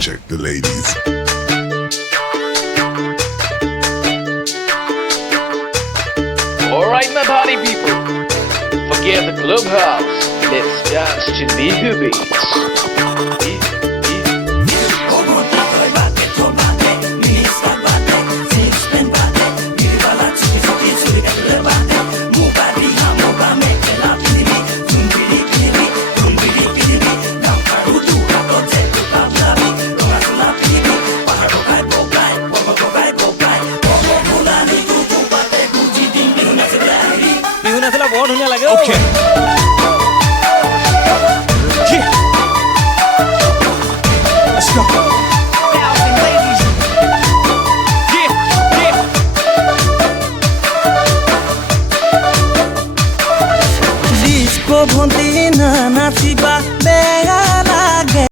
Check the ladies. Alright, my party people, forget the clubhouse. Let's dance to the beats. Bihu নাচিলে বৰ ধুনীয়া লাগে Okay.